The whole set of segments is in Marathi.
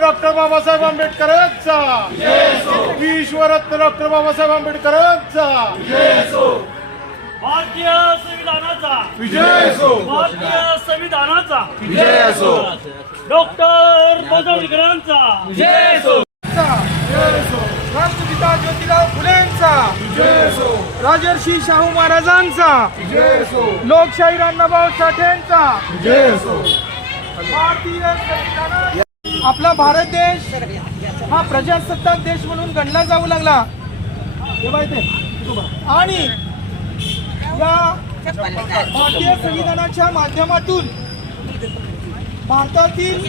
डॉक्टर बाबासाहेब आंबेडकरांचा. विश्वरत्न डॉक्टर बाबासाहेब आंबेडकरांचा. भारतीय संविधानाचा. विजय असो. भारतीय संविधानाचा. विजय असो. डॉक्टर बजावणीकरांचा राष्ट्रपिता ज्योतिराव फुलेंचा. राजर्षी शाहू महाराजांचा. लोकशाही अण्णाभाऊ साठेंचा. भारतीय संविधानात आपला भारत देश हा प्रजासत्ताक देश म्हणून गणला जाऊ लागला. हे आणि या भारतीय संविधानाच्या माध्यमातून भारतातील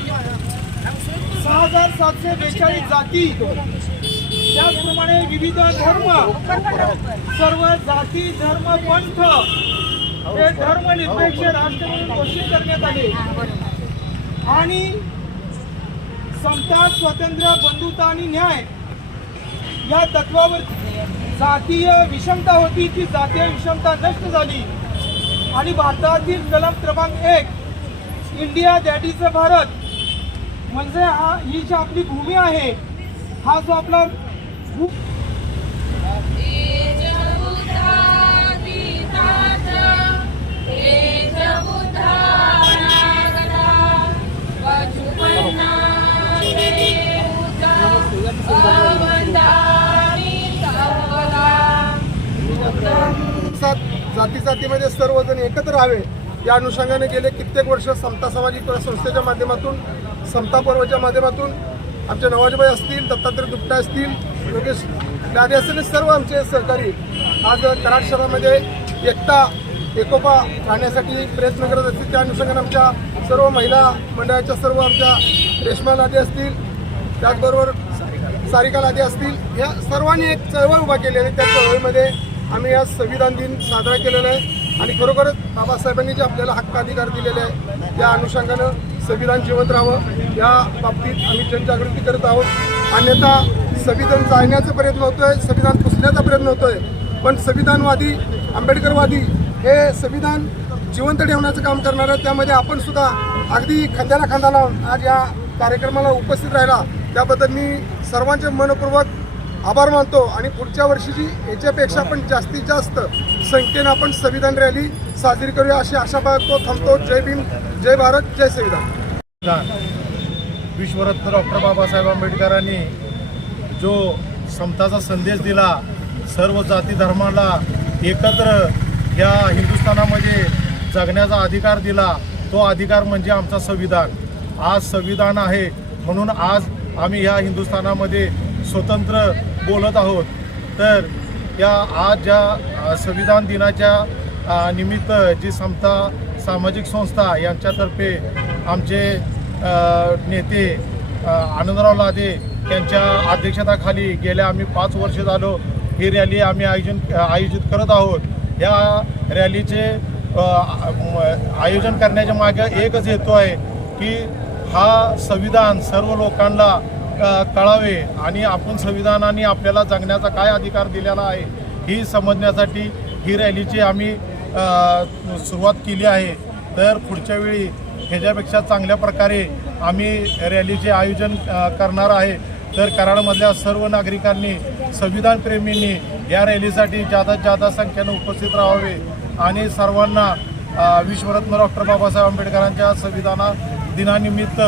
सहा हजार सातशे बेचाळीस जाती त्याचप्रमाणे विविध धर्म सर्व जाती धर्म पंथ हे धर्मनिरपेक्ष राष्ट्र म्हणून घोषित करण्यात आले. आणि समता स्वातंत्र्य बंधुता आणि न्याय. या तत्वावर जातीय विषमता होती ती जातीय विषमता नष्ट झाली. आणि भारतातील कलम क्रमांक एक India that is a Bharat. म्हणजे हा ही जी आपली भूमी आहे हा जो आपला भू जाती जातीमध्ये सर्वजण एकत्र राहावे या अनुषंगाने गेले कित्येक वर्ष समता सामाजिक संस्थेच्या माध्यमातून समता पर्वच्या माध्यमातून. आमचे नवाजबाई असतील दत्तात्रय दुपटा असतील योगेश दादे असतील सर्व आमचे सहकारी आज कराड शहरामध्ये एकता एकोपा राहण्यासाठी प्रयत्न करत असतील. त्या अनुषंगाने आमच्या सर्व महिला मंडळाच्या सर्व आमच्या रेश्मा लादे असतील त्याचबरोबर सारिका लादे असतील. या सर्वांनी एक चळवळ उभा केली आणि त्या चळवळीमध्ये आम्ही आज संविधान दिन साजरा केलेला आहे. आणि खरोखरच बाबासाहेबांनी जे आपल्याला हक्क अधिकार दिलेले आहे त्या अनुषंगानं संविधान जिवंत राहावं. या बाबतीत आम्ही जनजागृती करत आहोत. अन्यथा संविधान जाळण्याचा प्रयत्न होतोय संविधान पुसण्याचा प्रयत्न होतोय. पण संविधानवादी आंबेडकरवादी हे संविधान जिवंत ठेवण्याचं काम करणार आहे त्यामध्ये आपण सुद्धा अगदी खांद्याला खांदा लावून आज या कार्यक्रमाला उपस्थित राहिला. त्याबद्दल मी सर्वांचे मनपूर्वक आभार मानतो. आणि पुढच्या वर्षीची याच्यापेक्षा पण जास्तीत जास्त संख्येनं आपण संविधान रॅली साजरी करूया अशी आशा बाळगतो थांबतो. जय भीम जय भारत जय संविधान. संविधान विश्वरत्न डॉक्टर बाबासाहेब आंबेडकरांनी जो समताचा संदेश दिला सर्व जाती धर्माला एकत्र या हिंदुस्थानामध्ये जगण्याचा अधिकार दिला तो अधिकार म्हणजे आमचा संविधान. आज संविधान आहे म्हणून आज आम्ही ह्या हिंदुस्थानामध्ये स्वतंत्र बोलत आहोत. तर या आज ज्या संविधान दिनाच्या निमित्त जी समता सामाजिक संस्था यांच्यातर्फे आमचे नेते आनंदराव लादे यांच्या अध्यक्षताखाली गेल्या आम्ही पाच वर्ष झालो. ही रॅली आम्ही आयोजन आयोजित करत आहोत. या रॅलीचे आयोजन करण्याच्या मागे एकच हेतू आहे की हा संविधान सर्व लोकांना कळावे आणि आपण संविधानाने आपल्याला जगण्याचा काय अधिकार दिलेला आहे ही समजण्यासाठी ही रॅलीची आम्ही सुरुवात केली आहे. तर पुढच्या वेळी ह्याच्यापेक्षा चांगल्या प्रकारे आम्ही रॅलीचे आयोजन करणार आहे. तर कराडमधल्या सर्व नागरिकांनी संविधानप्रेमींनी या रॅलीसाठी जादात जादा संख्येनं उपस्थित राहावे आणि सर्वांना विश्वरत्न डॉक्टर बाबासाहेब आंबेडकरांच्या संविधाना दिनानिमित्त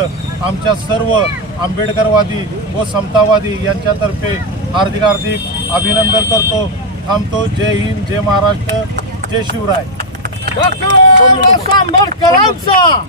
आमच्या सर्व आंबेडकरवादी व समतावादी यांच्यातर्फे हार्दिक हार्दिक अभिनंदन करतो थांबतो. जय हिंद जय महाराष्ट्र जय शिवराय. डॉक्टर आंबेडकरांचा.